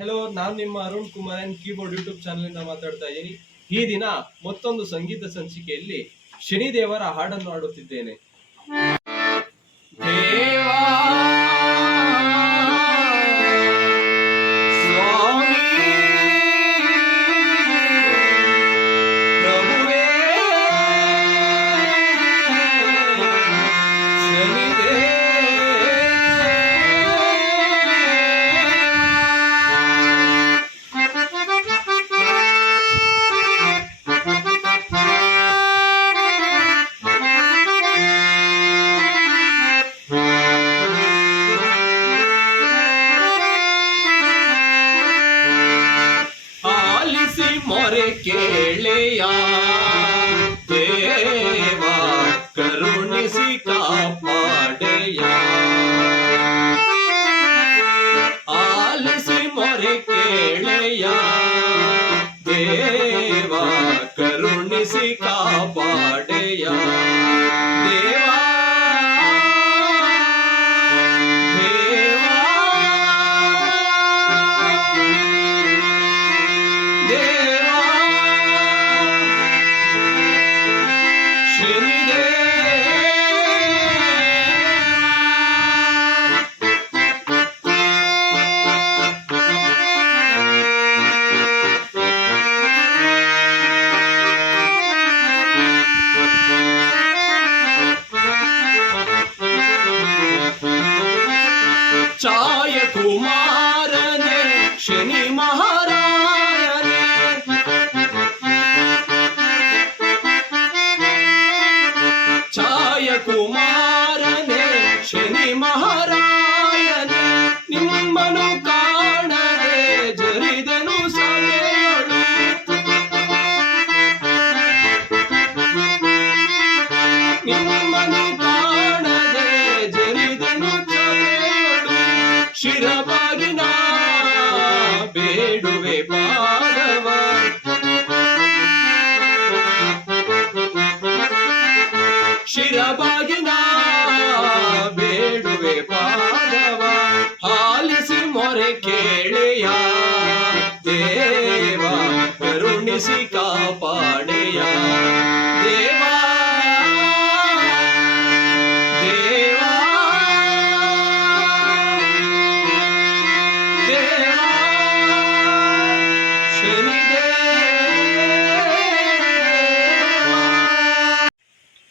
Hello ನಾನು ನಿಮ್ಮ Arun Kumar and keyboard YouTube channel ಇಂದ ಮಾತಾಡ್ತಾ ಇದ್ದೀನಿ. ಈ ದಿನ ಮತ್ತೊಂದು ಸಂಗೀತ ಸಂಚಿಕೆಯಲ್ಲಿ ಶನಿದೇವರ ಹಾಡನ್ನು ಹಾಡುತ್ತಿದ್ದೇನೆ. ಮೊರೆ ಕೇಳೆಯ ದೇವ ಕರುಣಿಸಿ ಕಾಪಾಡೆಯ ಆಲಿಸಿ ಮೊರೆ ಕೇಳೆಯ ದೇವ ಕರುಣಿಸಿ ಕಾಪಾಡೆಯ ದೇವಾ ದೇವಾ चाय कुमार ಕುಮಾರನೇ ಶನಿ ಮಹಾರಾಯನೇ ನಿಮ್ಮನು ಕಾಣದೆ ಜರಿದನು ಸಭೆಯಳು ನಿಮ್ಮನು ಕಾಣದೆ ಜರಿದನು ಸಭೆಯಳು ಶಿರಬಾಗಿನ ಬೇಡುವೆ ಪಾದವ ಶಿರಬಾಗಿನ ಬೇಡುವೆ ಪಾದವ ಆಲಿಸಿ ಮೊರೆ ಕೇಳೆಯ. ದೇವ ಕರುಣಿಸಿ ಕಾಪಾಡೆಯ.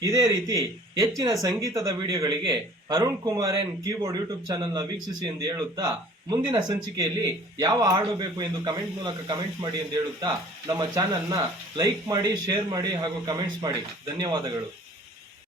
ಇದೇ ರೀತಿ ಹೆಚ್ಚಿನ ಸಂಗೀತದ ವಿಡಿಯೋಗಳಿಗೆ Arun Kumar N keyboard YouTube ಚಾನೆಲ್ನ ವೀಕ್ಷಿಸಿ ಎಂದು ಹೇಳುತ್ತಾ, ಮುಂದಿನ ಸಂಚಿಕೆಯಲ್ಲಿ ಯಾವ ಹಾಡು ಬೇಕು ಎಂದು ಕಮೆಂಟ್ ಮೂಲಕ ಕಮೆಂಟ್ ಮಾಡಿ ಎಂದು ಹೇಳುತ್ತಾ, ನಮ್ಮ ಚಾನೆಲ್ನ ಲೈಕ್ ಮಾಡಿ, ಶೇರ್ ಮಾಡಿ ಹಾಗೂ ಕಮೆಂಟ್ಸ್ ಮಾಡಿ. ಧನ್ಯವಾದಗಳು.